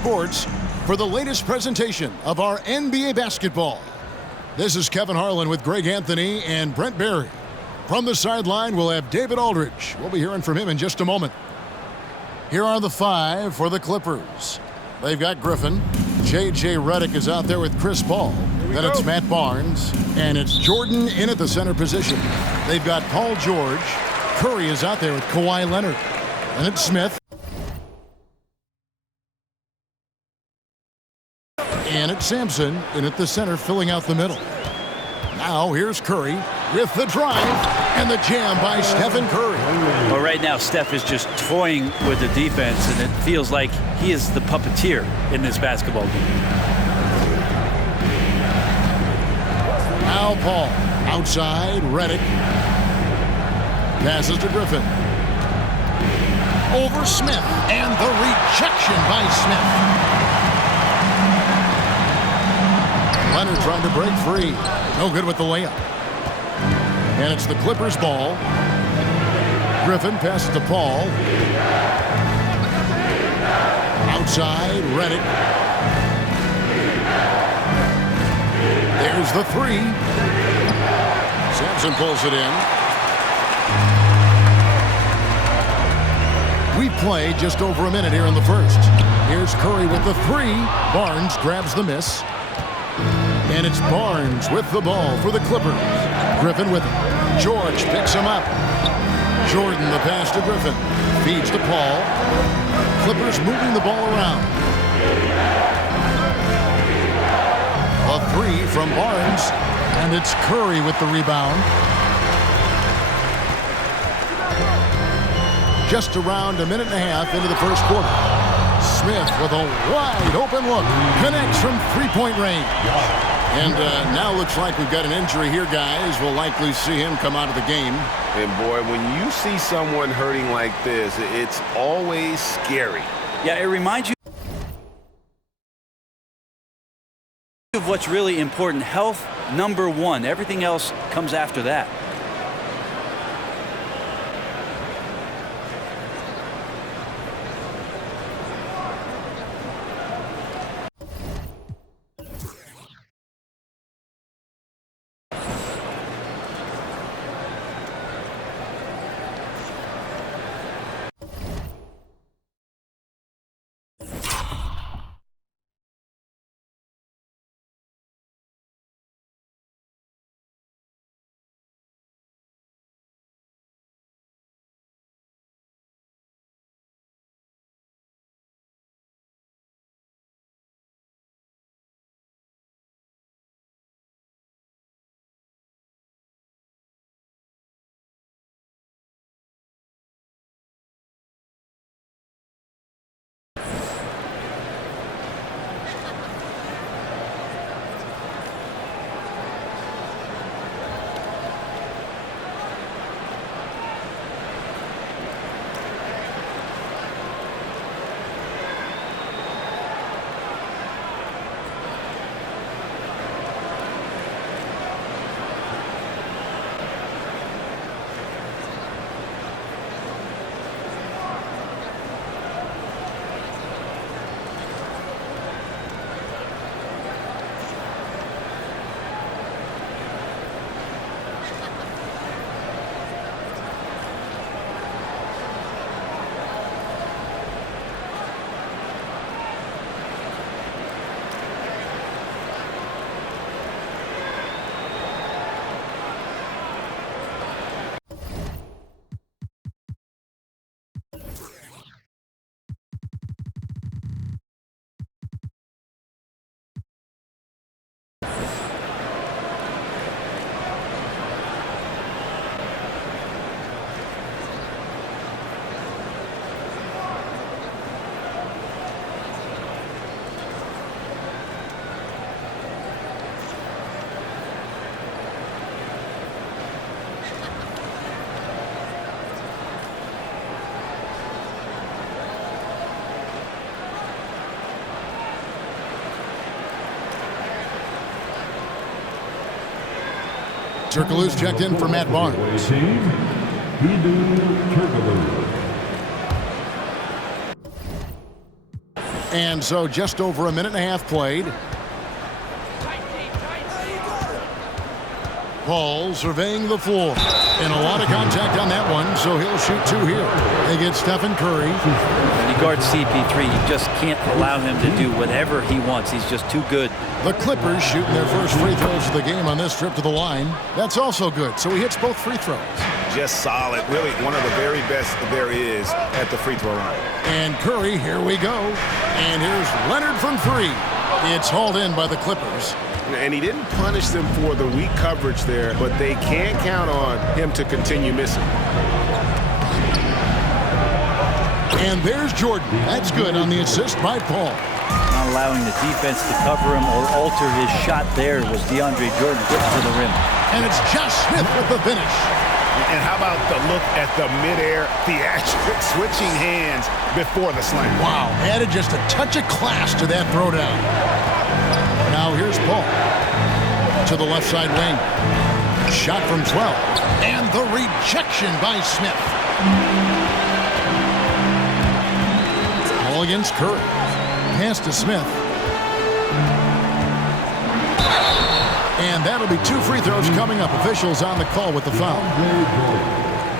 Sports for the latest presentation of our NBA basketball. This is Kevin Harlan with Greg Anthony and Brent Barry. From the sideline, we'll have David Aldridge. We'll be hearing from him in just a moment. Here are the five for the Clippers. They've got Griffin. J.J. Redick is out there with Chris Paul. Then it's Matt Barnes. And it's Jordan in at the center position. They've got Paul George. Curry is out there with Kawhi Leonard. And it's Smith. And it's Sampson in at the center, filling out the middle. Now here's Curry with the drive and the jam by Stephen Curry. Well, right now Steph is just toying with the defense, and it feels like he is the puppeteer in this basketball game. Now Paul outside, Redick passes to Griffin. Over Smith, and the rejection by Smith. Lenard trying to break free. No good with the layup. And it's the Clippers' ball. Griffin passes to Paul. Outside, Redick. There's the three. Sampson pulls it in. We play just over a minute here in the first. Here's Curry with the three. Barnes grabs the miss. And it's Barnes with the ball for the Clippers. Griffin with it. George picks him up. Jordan the pass to Griffin. Feeds to Paul. Clippers moving the ball around. A three from Barnes. And it's Curry with the rebound. Just around a minute and a half into the first quarter. Smith with a wide open look. Connects from three-point range. And now looks like we've got an injury here, guys. We'll likely see him come out of the game. And boy, when you see someone hurting like this, it's always scary. Yeah, it reminds you of what's really important. Health, number one. Everything else comes after that. Turkoglu's checked in for Matt Barnes. And so just over a minute and a half played. Paul surveying the floor. And a lot of contact on that one, so he'll shoot 2 here. They get Stephen Curry. When you guard CP3, you just can't allow him to do whatever he wants. He's just too good. The Clippers shooting their first free throws of the game on this trip to the line. That's also good, so he hits both free throws. Just solid. Really one of the very best there is at the free throw line. And Curry, here we go. And here's Lenard from 3. It's hauled in by the Clippers. And he didn't punish them for the weak coverage there, but they can't count on him to continue missing. And there's Jordan. That's good on the assist by Paul. Not allowing the defense to cover him or alter his shot there was DeAndre Jordan getting to the rim. And it's Josh Smith with the finish. And how about the look at the midair theatric switching hands before the slam? Wow, added just a touch of class to that throwdown. Now here's Paul to the left side wing. Shot from 12. And the rejection by Smith. Ball against Curry. Pass to Smith. And that'll be 2 free throws coming up. Officials on the call with the foul.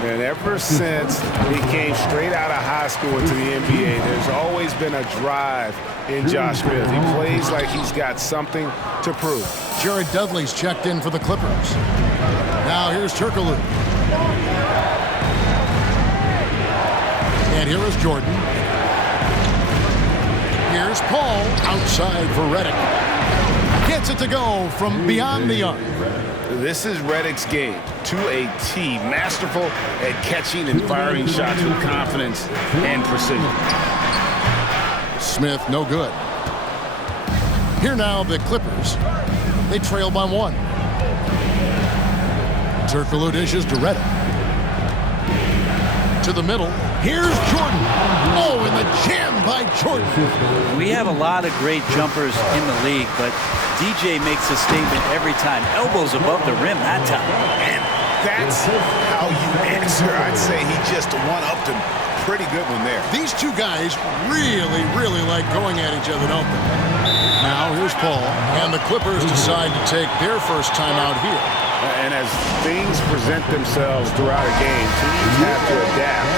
And ever since he came straight out of high school into the NBA, there's always been a drive in Josh Smith. He plays like he's got something to prove. Jared Dudley's checked in for the Clippers. Now here's Turkoglu. And here is Jordan. Here's Paul outside for Redick. Gets it to go from beyond the arc. This is Redick's game to a T. Masterful at catching and firing shots with confidence and precision. Smith, no good. Here now, the Clippers. They trail by 1. Turkoglu dishes to Redick. To the middle. Here's Jordan. Oh, and the jam by Jordan. We have a lot of great jumpers in the league, but DJ makes a statement every time. Elbows above the rim that time. And that's how you answer. I'd say he just one-upped him. Pretty good one there. These two guys really, really like going at each other, don't they? Now here's Paul, and the Clippers decide to take their first timeout here. And as things present themselves throughout a game, teams have to adapt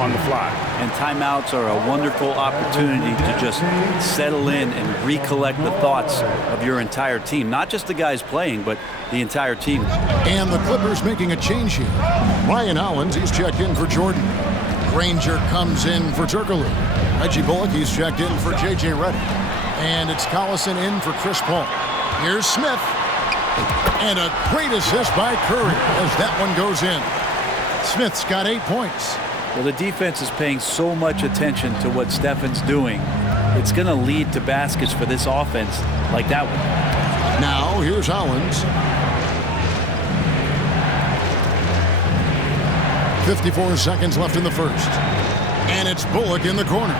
on the fly. And timeouts are a wonderful opportunity to just settle in and recollect the thoughts of your entire team. Not just the guys playing, but the entire team. And the Clippers making a change here. Ryan Hollins, he's checked in for Jordan. Granger comes in for Turkoglu. Reggie Bullock, he's checked in for J.J. Redick. And it's Collison in for Chris Paul. Here's Smith. And a great assist by Curry as that one goes in. Smith's got 8 points. Well, the defense is paying so much attention to what Stephen's doing. It's going to lead to baskets for this offense like that one. Now, here's Hollins. 54 seconds left in the first. And it's Bullock in the corner.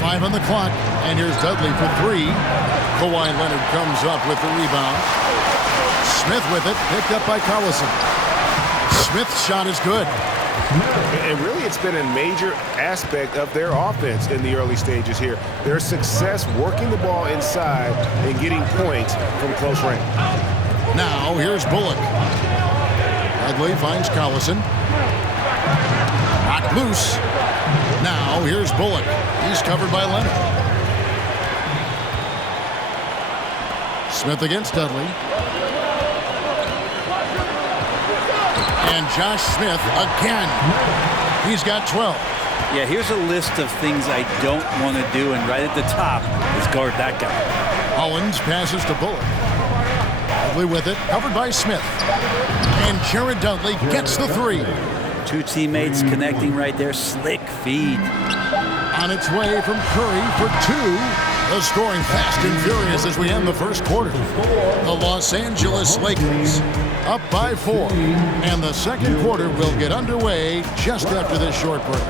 5 on the clock. And here's Dudley for 3. Kawhi Leonard comes up with the rebound. Smith with it, picked up by Collison. Smith's shot is good. And really, it's been a major aspect of their offense in the early stages here. Their success working the ball inside and getting points from close range. Now, here's Bullock. Dudley finds Collison. Knocked loose. Now, here's Bullock. He's covered by Leonard. Smith against Dudley. And Josh Smith again. He's got 12. Yeah, here's a list of things I don't want to do, and right at the top is guard that guy. Owens passes to Bullock. Dudley with it, covered by Smith. And Jared Dudley gets the 3. 2 teammates connecting right there. Slick feed. On its way from Curry for 2. The scoring fast and furious as we end the first quarter. The Los Angeles Lakers up by 4. And the second quarter will get underway just after this short break.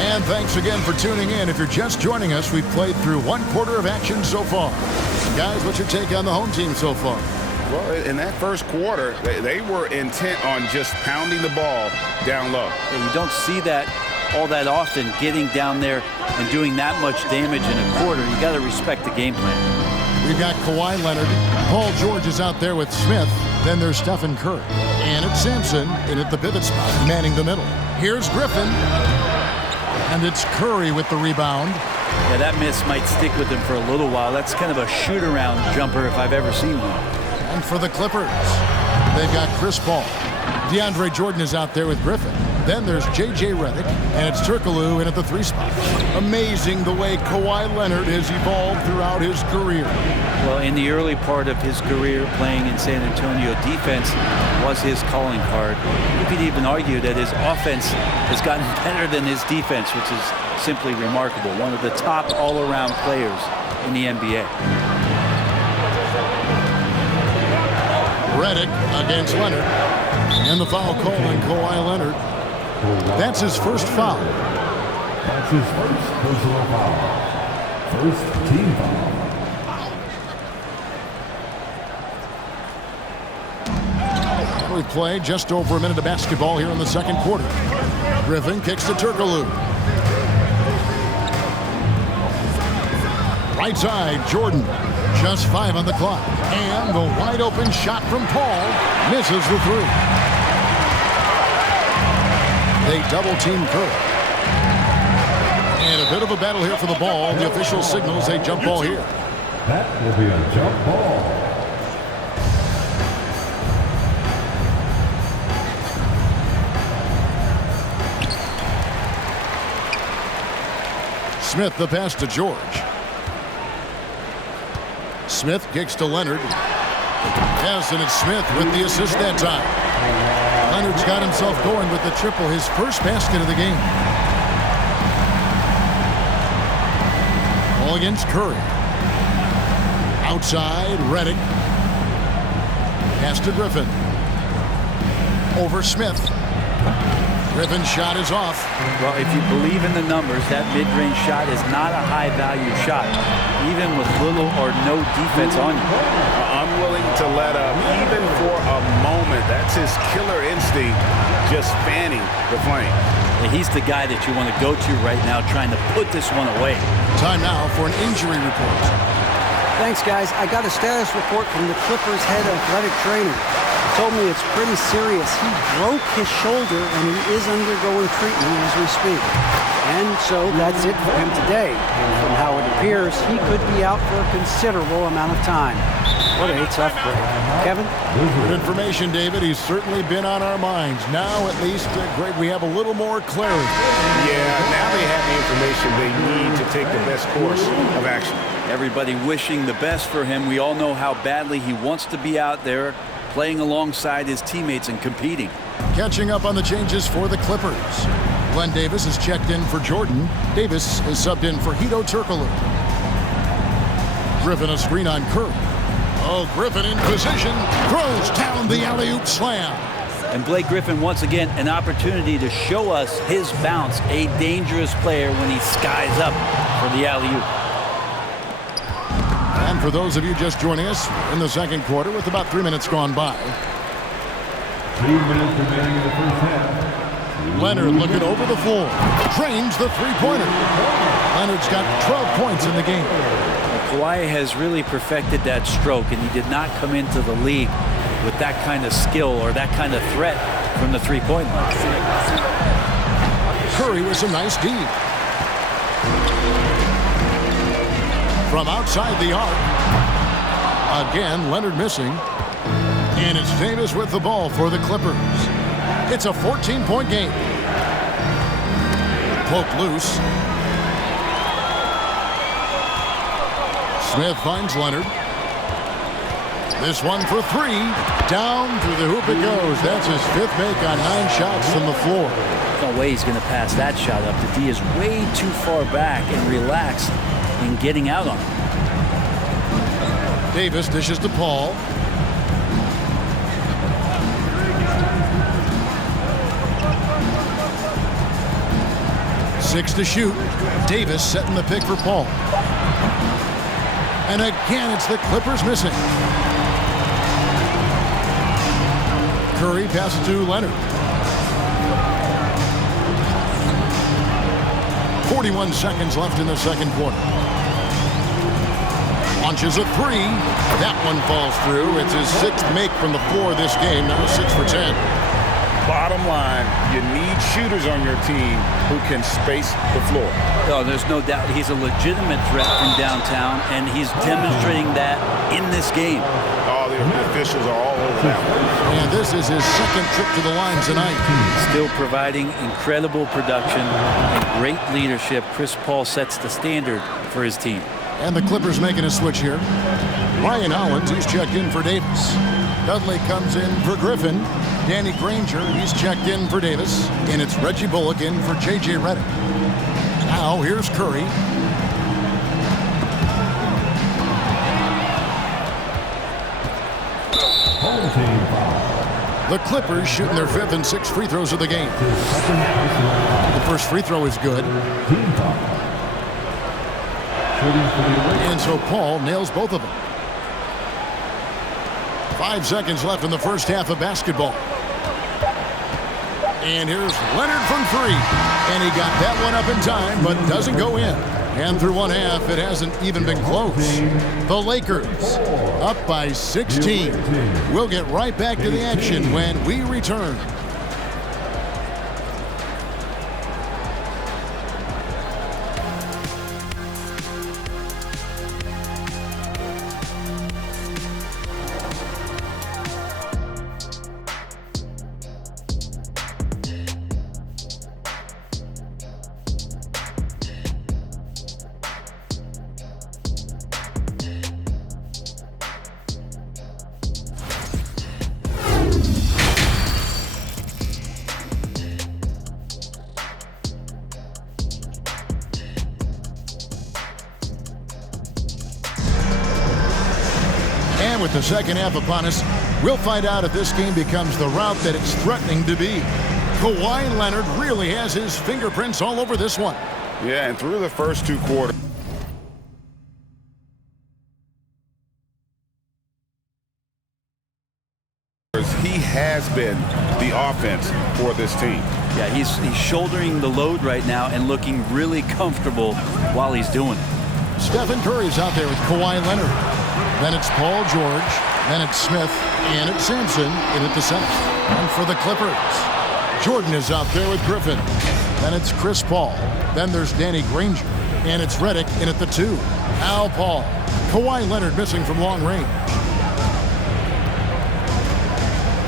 And thanks again for tuning in. If you're just joining us, we've played through 1 quarter of action so far. Guys, what's your take on the home team so far? Well, in that first quarter, they were intent on just pounding the ball down low. Yeah, you don't see that all that often, getting down there and doing that much damage in a quarter. You got to respect the game plan. We've got Kawhi Leonard. Paul George is out there with Smith. Then there's Stephen Curry. And it's Sampson in at the pivot spot, manning the middle. Here's Griffin. And it's Curry with the rebound. Yeah, that miss might stick with him for a little while. That's kind of a shoot-around jumper if I've ever seen one. And for the Clippers, they've got Chris Paul. DeAndre Jordan is out there with Griffin. Then there's J.J. Redick, and it's Turkoglu in at the 3 spot. Amazing the way Kawhi Leonard has evolved throughout his career. Well, in the early part of his career playing in San Antonio, defense was his calling card. You could even argue that his offense has gotten better than his defense, which is simply remarkable. One of the top all-around players in the NBA. Redick against Leonard. And the foul call on Kawhi Leonard. That's his first foul. That's his first personal foul. First team foul. We play just over a minute of basketball here in the second quarter. Griffin kicks to Turkoglu. Right side, Jordan. Just 5 on the clock. And the wide open shot from Paul misses the 3. They double team Curry. And a bit of a battle here for the ball. The official signals a jump ball here. That will be a jump ball. Smith the pass to George. Smith kicks to Leonard. Yes, and it's Smith with the assist that time. Leonard's got himself going with the triple, his first basket of the game. Ball against Curry. Outside, Redick. Pass to Griffin. Over Smith. Griffin's shot is off. Well, if you believe in the numbers, that mid-range shot is not a high-value shot, even with little or no defense on you. Unwilling to let up, even for a moment. That's his killer instinct, just fanning the flame. And he's the guy that you want to go to right now, trying to put this one away. Time now for an injury report. Thanks, guys. I got a status report from the Clippers' head athletic trainer. Told me it's pretty serious. He broke his shoulder and he is undergoing treatment as we speak. And so that's it for him today. And from how it appears, he could be out for a considerable amount of time. What a tough break. Kevin? Good information, David. He's certainly been on our minds. Now, at least, Greg, we have a little more clarity. Yeah, now they have the information they need to take the best course of action. Everybody wishing the best for him. We all know how badly he wants to be out there, playing alongside his teammates and competing. Catching up on the changes for the Clippers. Glenn Davis is checked in for Jordan. Davis is subbed in for Hedo Turkoglu. Griffin a screen on Curry. Oh, Griffin in position. Throws down the alley-oop slam. And Blake Griffin, once again, an opportunity to show us his bounce. A dangerous player when he skies up for the alley-oop. And for those of you just joining us, in the second quarter with about 3 minutes gone by. 3 minutes remaining in the first half. Leonard looking over the floor. Drains the three-pointer. Leonard's got 12 points in the game. Kawhi has really perfected that stroke, and he did not come into the league with that kind of skill or that kind of threat from the three-point line. Curry with some nice D. From outside the arc. Again, Leonard missing. And it's Davis with the ball for the Clippers. It's a 14-point game. Poked loose. Smith finds Leonard. This one for 3. Down through the hoop it goes. That's his 5th make on 9 shots from the floor. No way he's going to pass that shot up. The D is way too far back and relaxed in getting out on him. Davis dishes to Paul. Six to shoot. Davis setting the pick for Paul. And again, it's the Clippers missing. Curry passes to Lenard. 41 seconds left in the second quarter. Launches a three. That one falls through. It's his 6th make from the floor this game. Now 6 for 10. Bottom line, you need shooters on your team who can space the floor. Oh, there's no doubt he's a legitimate threat from downtown, and he's demonstrating that in this game. All the officials are all over that one. And this is his 2nd trip to the line tonight. Still providing incredible production and great leadership. Chris Paul sets the standard for his team. And the Clippers making a switch here. Ryan Hollins, he's checked in for Davis. Dudley comes in for Griffin. Danny Granger, he's checked in for Davis. And it's Reggie Bullock in for J.J. Redick. Now here's Curry. Home team foul. The Clippers shooting their 5th and 6th free throws of the game. The first free throw is good. Team foul. Shooting for the Lakers. And so Paul nails both of them. 5 seconds left in the first half of basketball. And here's Lenard from 3. And he got that one up in time, but doesn't go in. And through one half, it hasn't even been close. The Lakers up by 16. We'll get right back to the action when we return. With the second half upon us, we'll find out if this game becomes the route that it's threatening to be. Kawhi Leonard really has his fingerprints all over this one. Yeah, and through the first 2 quarters, he has been the offense for this team. Yeah, he's shouldering the load right now and looking really comfortable while he's doing it. Stephen Curry's out there with Kawhi Leonard. Then it's Paul George, then it's Smith, and it's Sampson in at the center. And for the Clippers, Jordan is out there with Griffin. Then it's Chris Paul. Then there's Danny Granger, and it's Redick in at the 2. Al Paul. Kawhi Leonard missing from long range.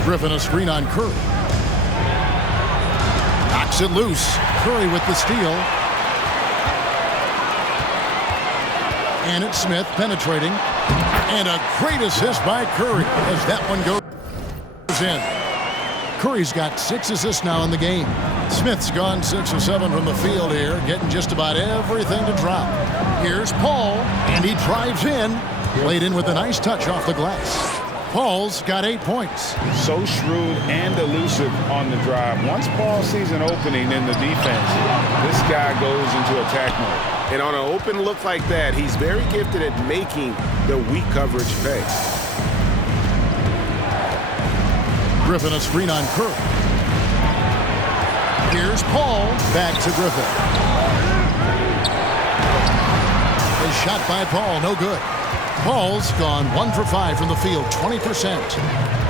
Griffin a screen on Curry. Knocks it loose. Curry with the steal. And it's Smith penetrating. And a great assist by Curry as that one goes in. Curry's got 6 assists now in the game. Smith's gone 6 of 7 from the field here, getting just about everything to drop. Here's Paul, and he drives in. Laid in with a nice touch off the glass. Paul's got 8 points. So shrewd and elusive on the drive. Once Paul sees an opening in the defense, this guy goes into attack mode. And on an open look like that, he's very gifted at making the weak coverage pay. Griffin a screen on Curry. Here's Paul. Back to Griffin. A shot by Paul, no good. Paul's gone 1 for 5 from the field, 20%.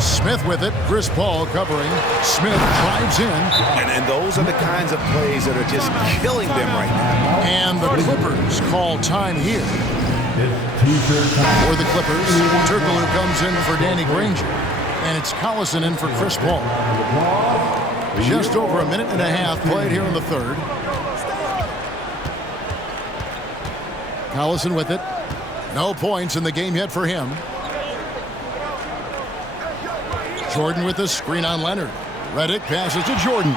Smith with it. Chris Paul covering. Smith drives in. And those are the kinds of plays that are just killing them right now. And the Clippers call time here. For the Clippers, Turkoglu comes in for Danny Granger. And it's Collison in for Chris Paul. Just over a minute and a half played here in the third. Collison with it. No points in the game yet for him. Jordan with the screen on Lenard. Redick passes to Jordan.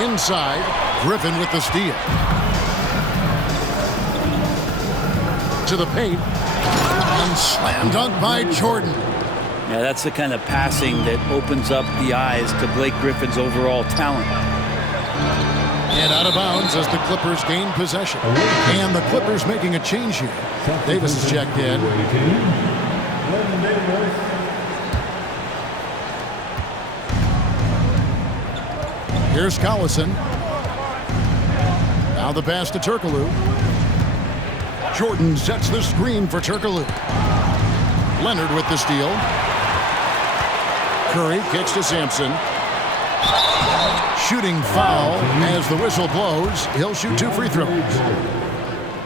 Inside, Griffin with the steal. To the paint. And slam dunk by Jordan. Yeah, that's the kind of passing that opens up the eyes to Blake Griffin's overall talent. And out of bounds as the Clippers gain possession. And the Clippers making a change here. Davis is checked in. Here's Collison. Now the pass to Turkoglu. Jordan sets the screen for Turkoglu. Lenard with the steal. Curry kicks to Sampson. Shooting foul as the whistle blows. He'll shoot 2 free throws.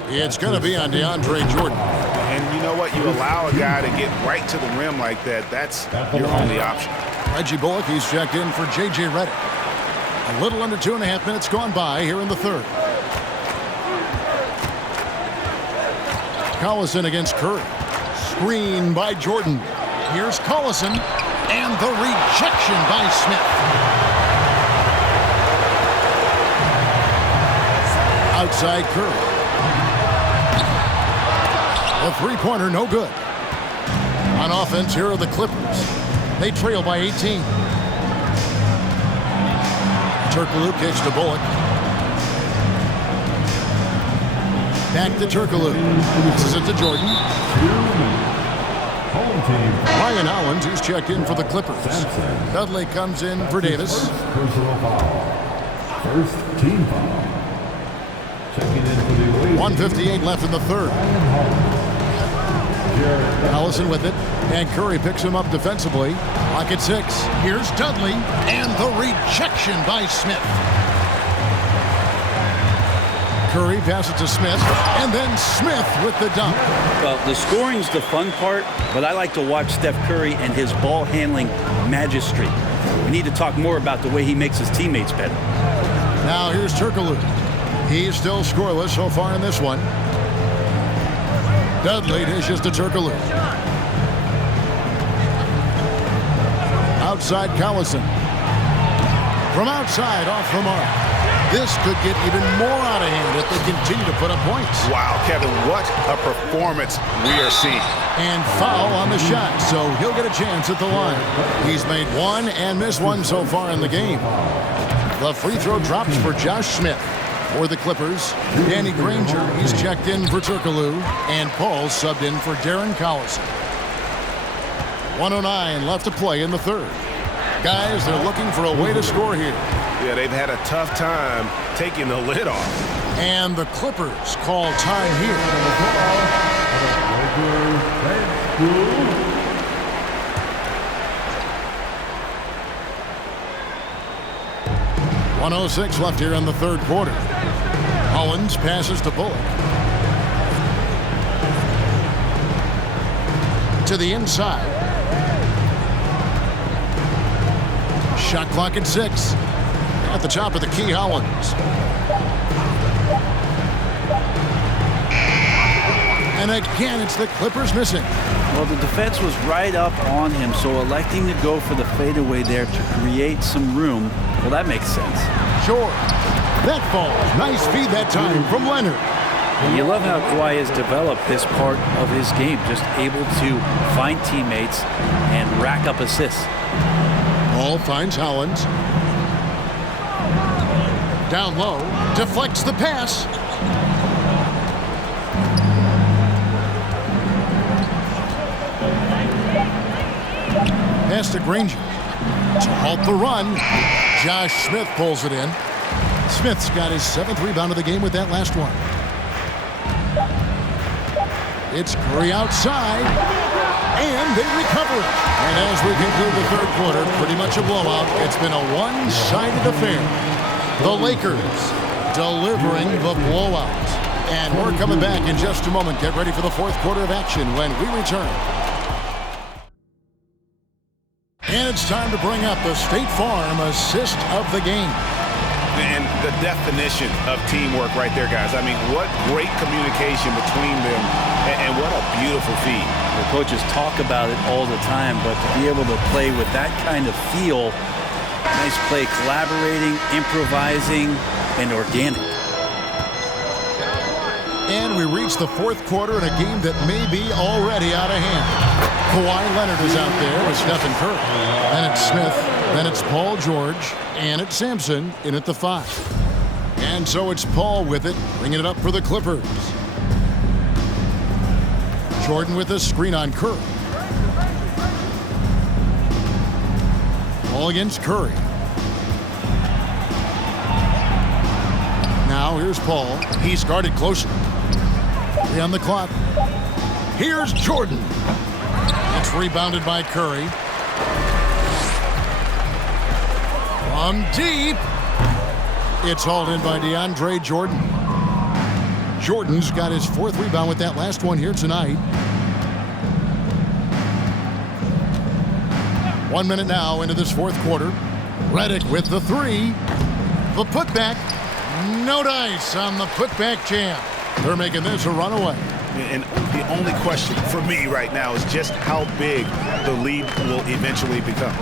It's going to be on DeAndre Jordan. And you know what? You allow a guy to get right to the rim like that. That's your only option. Reggie Bullock, he's checked in for J.J. Redick. A little under 2.5 minutes gone by here in the third. Collison against Curry. Screen by Jordan. Here's Collison. And the rejection by Smith. Outside Curry. The three-pointer no good. On offense, here are the Clippers. They trail by 18. Turkoglu kicks to Bullock. Back to Turkoglu. Passes it to Jordan. Ryan Hollins, who's checked in for the Clippers. Dudley comes in for Davis. Personal foul. First team foul. Checking in for the Wizards. 1:58 left in the third. Allison with it, and Curry picks him up defensively. Clock at 6. Here's Dudley, and the rejection by Smith. Curry passes to Smith, and then Smith with the dunk. Well, the scoring's the fun part, but I like to watch Steph Curry and his ball handling magistry. We need to talk more about the way he makes his teammates better. Now here's Turkoglu. He's still scoreless so far in this one. Dudley dishes to Turkoglu. Outside Collison. From outside, off the mark. This could get even more out of hand if they continue to put up points. Wow, Kevin, what a performance we are seeing. And foul on the shot, so he'll get a chance at the line. He's made one and missed one so far in the game. The free throw drops for Josh Smith. For the Clippers, Danny Granger, he's checked in for Turkoglu, and Paul subbed in for Darren Collison. 1:09 left to play in the third. Guys, they're looking for a way to score here. Yeah, they've had a tough time taking the lid off. And the Clippers call time here. 1:06 left here in the third quarter. Hollins passes to Bullock. To the inside. Shot clock at 6. At the top of the key, Hollins. And again, it's the Clippers missing. Well, the defense was right up on him, so electing to go for the fadeaway there to create some room, well, that makes sense. Sure. That falls. Nice feed that time from Lenard. And you love how Kawhi has developed this part of his game, just able to find teammates and rack up assists. Ball finds Hollins. Down low, deflects the pass. Pass to Granger. To halt the run, Josh Smith pulls it in. Smith's got his 7th rebound of the game with that last one. It's Curry outside, and they recover it. And as we conclude the third quarter, pretty much a blowout. It's been a one-sided affair. The Lakers delivering the blowout. And we're coming back in just a moment. Get ready for the fourth quarter of action when we return. And it's time to bring up the State Farm assist of the game. And the definition of teamwork right there, guys. I mean, what great communication between them, and what a beautiful feed. The coaches talk about it all the time, but to be able to play with that kind of feel, nice play, collaborating, improvising, and organic. And we reach the fourth quarter in a game that may be already out of hand. Kawhi Leonard is out there with Stephen Curry. Then it's Smith. Then it's Paul George. And it's Sampson in at the 5. And so it's Paul with it, bringing it up for the Clippers. Jordan with a screen on Curry. Ball against Curry. Now here's Paul. He's guarded closely. 3 on the clock. Here's Jordan. It's rebounded by Curry. From deep. It's hauled in by DeAndre Jordan. Jordan's got his 4th rebound with that last one here tonight. 1 minute now into this 4th quarter. Redick with the 3. The putback. No dice on the putback jam. They're making this a runaway. And the only question for me right now is just how big the lead will eventually become.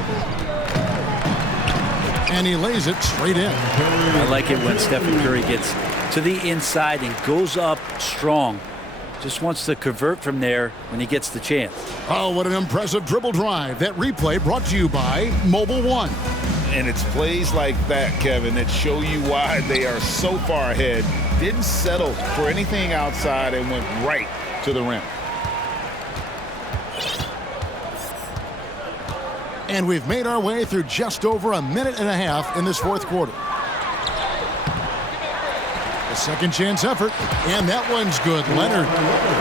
And he lays it straight in. I like it when Stephen Curry gets to the inside and goes up strong. Just wants to convert from there when he gets the chance. Oh, what an impressive dribble drive. That replay brought to you by Mobile One. And it's plays like that, Kevin, that show you why they are so far ahead. Didn't settle for anything outside and went right to the rim. And we've made our way through just over a minute and a half in this 4th quarter. A second chance effort, and that one's good. Lenard.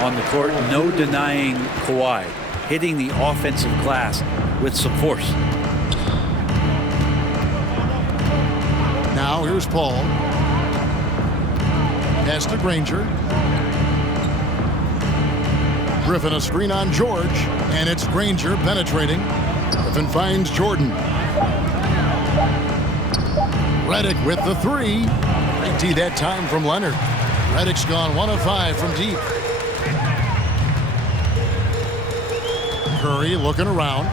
On the court, no denying Kawhi. Hitting the offensive glass with some force. Now here's Paul. Pass to Granger. Griffin a screen on George, and it's Granger penetrating. Griffin finds Jordan. Redick with the 3. Great D that time from Lenard. Redick's gone 1 of 5 from deep. Curry looking around.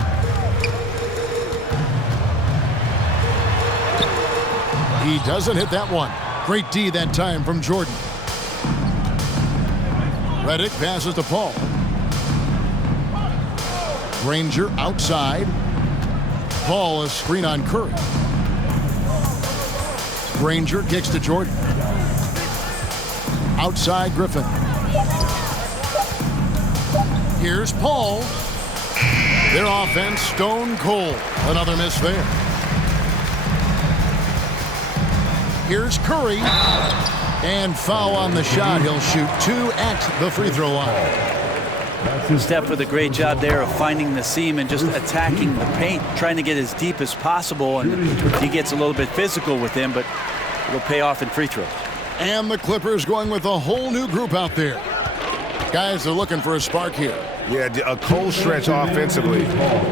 He doesn't hit that one. Great D that time from Jordan. Redick passes to Paul. Granger outside. Paul a screen on Curry. Granger kicks to Jordan. Outside Griffin. Here's Paul. Their offense stone cold. Another miss there. Here's Curry. And foul on the shot. He'll shoot 2 at the free throw line. Steph with a great job there of finding the seam and just attacking the paint, trying to get as deep as possible. And he gets a little bit physical with him, but it'll pay off in free throws. And the Clippers going with a whole new group out there. Guys are looking for a spark here. Yeah, a cold stretch offensively,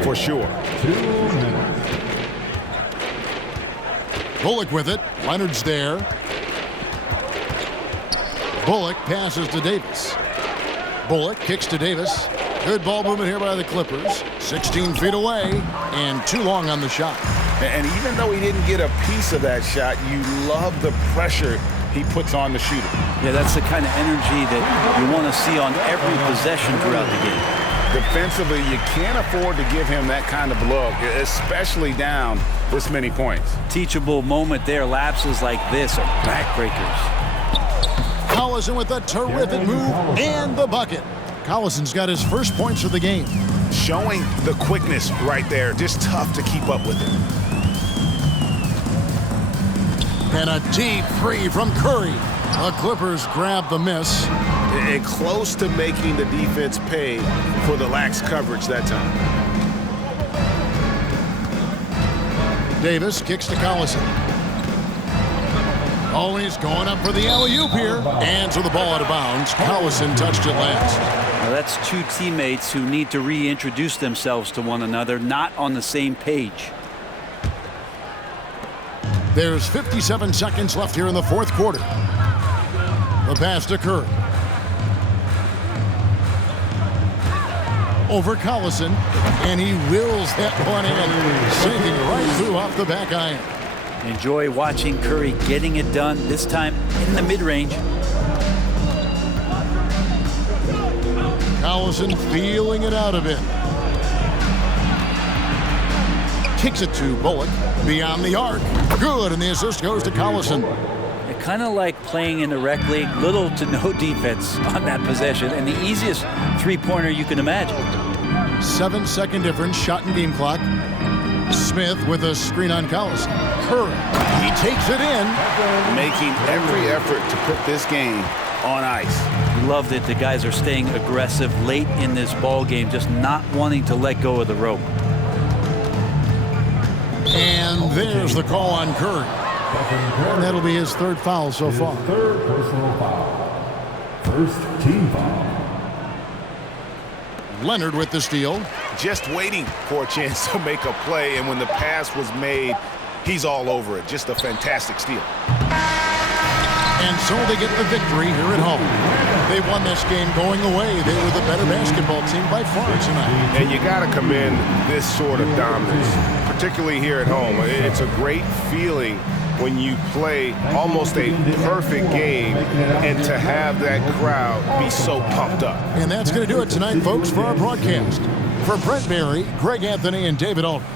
for sure. Bullock with it. Leonard's there. Bullock passes to Davis. Bullock kicks to Davis. Good ball movement here by the Clippers. 16 feet away and too long on the shot. And even though he didn't get a piece of that shot, you love the pressure he puts on the shooter. Yeah, that's the kind of energy that you want to see on every possession throughout the game. Defensively, you can't afford to give him that kind of look, especially down this many points. Teachable moment there. Lapses like this are backbreakers. Collison with a terrific move and the bucket. Collison's got his first points of the game. Showing the quickness right there. Just tough to keep up with it. And a deep 3 from Curry. The Clippers grab the miss. And close to making the defense pay for the lax coverage that time. Davis kicks to Collison. Always going up for the alley-oop here. And so the ball out of bounds. Collison touched it last. Now that's two teammates who need to reintroduce themselves to one another, not on the same page. There's 57 seconds left here in the 4th quarter. The pass to Curry. Over Collison, and he wills that one in, sinking right through off the back iron. Enjoy watching Curry getting it done, this time in the mid-range. Collison feeling it out of it. Kicks it to Bullock, beyond the arc. Good, and the assist goes to Collison. Kind of like playing in the rec league, little to no defense on that possession, and the easiest three-pointer you can imagine. 7-second difference, shot and game clock. Smith with a screen on Collison. Curry, he takes it in. Making every effort to put this game on ice. Love that the guys are staying aggressive late in this ball game, just not wanting to let go of the rope. And there's the call on Curry. And that'll be his third foul so far. Third personal foul. First team foul. Lenard with the steal. Just waiting for a chance to make a play, and when the pass was made, he's all over it. Just a fantastic steal. And so they get the victory here at home. They won this game going away. They were the better basketball team by far tonight. And you got to commend this sort of dominance, particularly here at home. It's a great feeling when you play almost a perfect game and to have that crowd be so pumped up. And that's going to do it tonight, folks, for our broadcast. For Brent Barry, Greg Anthony, and David Aldridge,